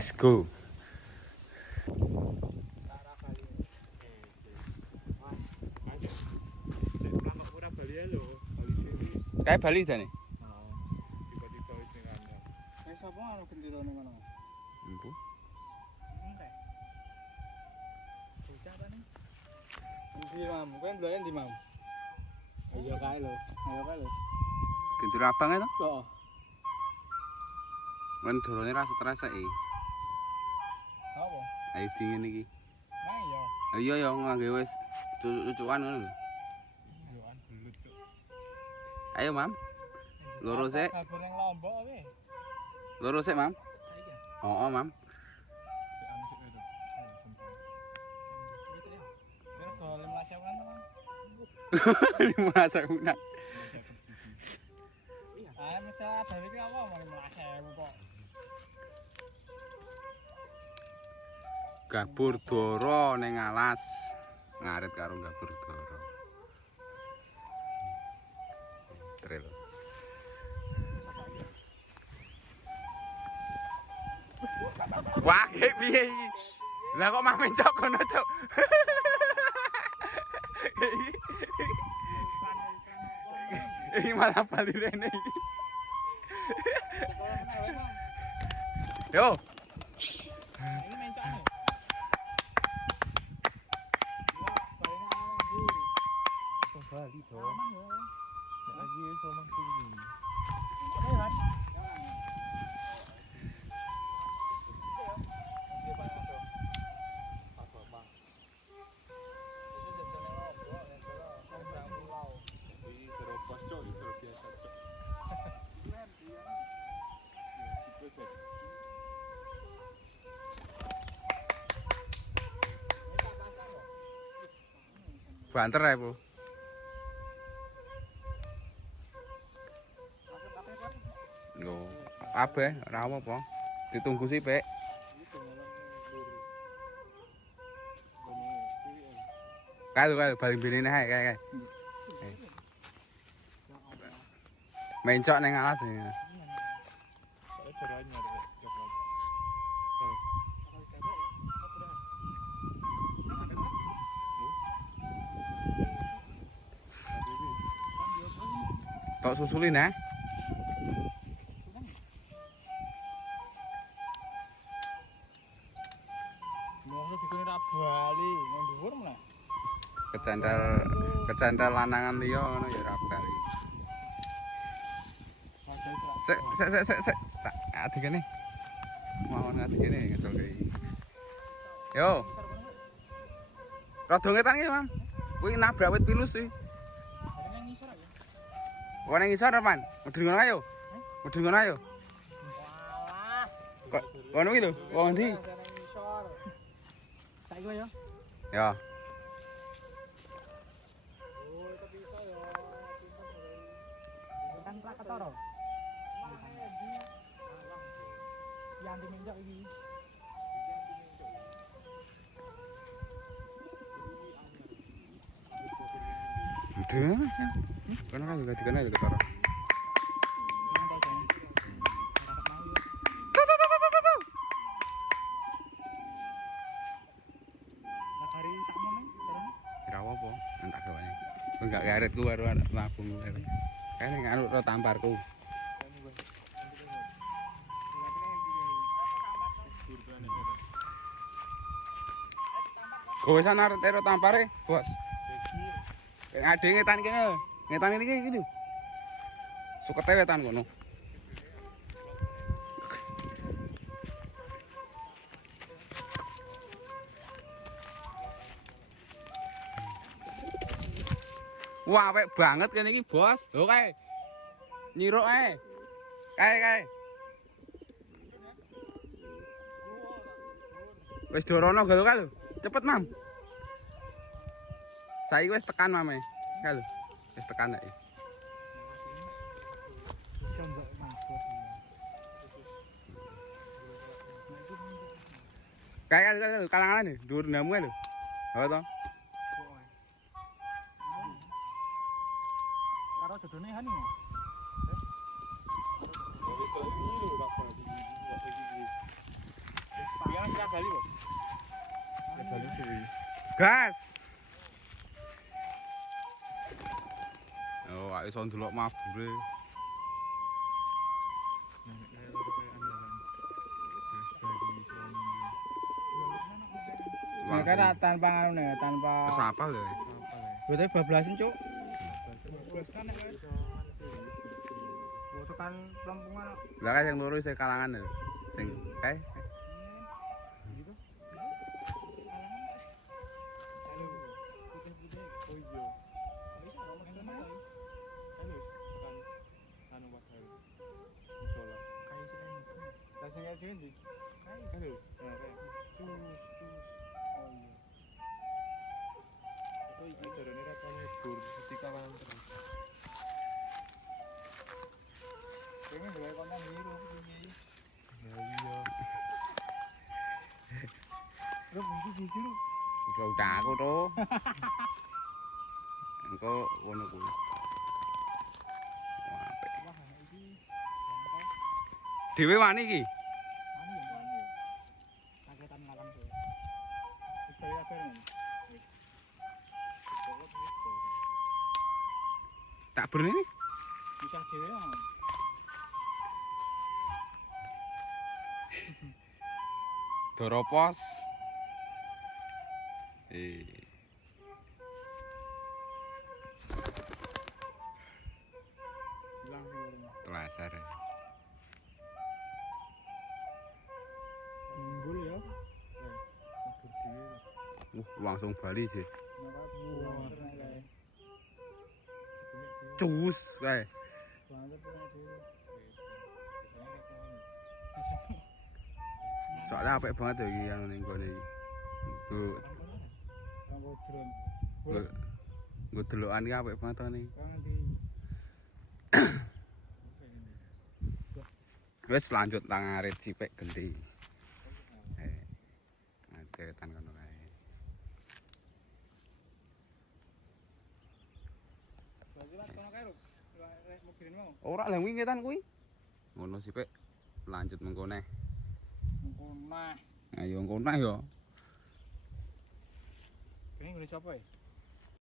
Let's go. Kayak Bali jane. Tiba-tiba wis ning kandang. Sapa ana gendera ning ngono? Empu. Entek. Bocah ta ning? Endi Mam? Kowe ndelok endi Mam? Ayo kae lho. Ayo kae lho. Gendera abang itu. Heeh. Men dorone ra streseki. Apa? Ayo dingin iki. Nah iya. Iya ya ngangge wis cucuk-cucukan ngono lho. Yoan belut cuk. Ayo, Mam. Loro sik. Kabur ning Lombok kowe. Loro sik, Mam. Iki. Oh, Mam. Sik anu sik itu. Ayo sumpah. Kira go 15.000 kan, Mam? 15.000 nak. Iya. Ah, mesti ada iki apa 15.000 kok. Gabur doro ning alas. Ngarit karo gabur doro. Tril. Wah, piye iki? Lah kok mah mencok kono, Cuk. Iki malah bali rene iki. Yo. Ini mencane. Bali to. Aman ya. Nek lagi iso mantu iki. Ayo, Mas. Banter ae, Bu. Yo, kabeh ora apa-apa. Ditunggu sih, Pek. Kae bali bene ae kae. Mencok ning alas iki. Soale jarane nyari coklat. Tok susulin ya. Mau dikene ra bali, nang dhuwur meneh. Kecandal lanangan liya ngono ya ora bali. Sek. Tak adikene. Mau adikene ngedol iki. Yo. Rada ngetan iki, Mam. Kuwi nabrak wit pinus sih. Nang ngisor ae. Wong nang ngisor apa, Pan? Medun ngono ayo. Medun ngono ayo. Walah. Kok ngono iki lho, wong ndi? Nang ngisor. Saiki wae ya. Ya. Oh, itu bisa ya. Kan prak ketara. Yang dimenjak iki. Udah. Kan kan juga dikene ya ketara. Ora apa-apa, entak gawane. Kok enggak garetku baru nabung. Kan anu ro tamparku. Kowe sana arep tampare, Bos. Ade ngetan kene. Ngetan iki iki. Sukete wetan kono. Wah, apik banget kene iki, Bos. Lho kae. Nyiruk ae. Kae. Wis dorono galo kae lho. Cepet, Mam. Saiki wis tekan, Mam. Kae lho. Wis tekan ae. Kae kalangan lho, dhuwur ndamu lho. Apa to? Karo dodone kan iki. Bali kok. Ya Bali suwi. Gas. Oh, ayo iso ndelok mabure. Nah, kayak loro kayak andalan. Jas Bali suami. Nah, kan tanpa anu nih, tanpa Wis apa lho? Apa lah? berarti bablasan, Cuk. Bablas Kan oh, tekan Plampungan. Lah kan yang loro sing kalangan lho. Sing kae. Gitu. Halo. Putih-putih. Oh iya. Halus tekan anu Mas Hal. Musola. Kayak selain itu. Langsung kayak sini. Halus. Nah, kayak cus. Oh iya. Oh iya, jarane ratane gur ketika kanan terus. Kayaknya boleh konten biru ini. Ya iya. Bro, ini jujur. Udah aku to. Engko ngono kuwi. Wah, apik. Wah, ini contoh. Dhewe wani iki. Anu ya, anu ya. Kagetan ngalam tuh. Wis balik kabeh men. Wis. Pokok wis. Tak berne. Bisa dhewe ya. Doropos. Hilang sih rumah. Telasar. Timbul ya. Kabur dhewe. Langsung Bali sih. Maka buang ternak kae. Cus kae. Buang ternak dhewe. Soalnya apik banget ya iki yang ning kene iki. Kanggo drone. Nggo delokan iki apik banget to nih. Kang di Wis lanjut nang arit sipik genti. Cetan kono kae. Berarti Mas kono kae lho. Rek mobilin mau. Ora lha wingi ngetan kuwi. Ngono sipik. Lanjut mengko neh. Nah, Ayo engko neh ya. ini ngene sapa ya?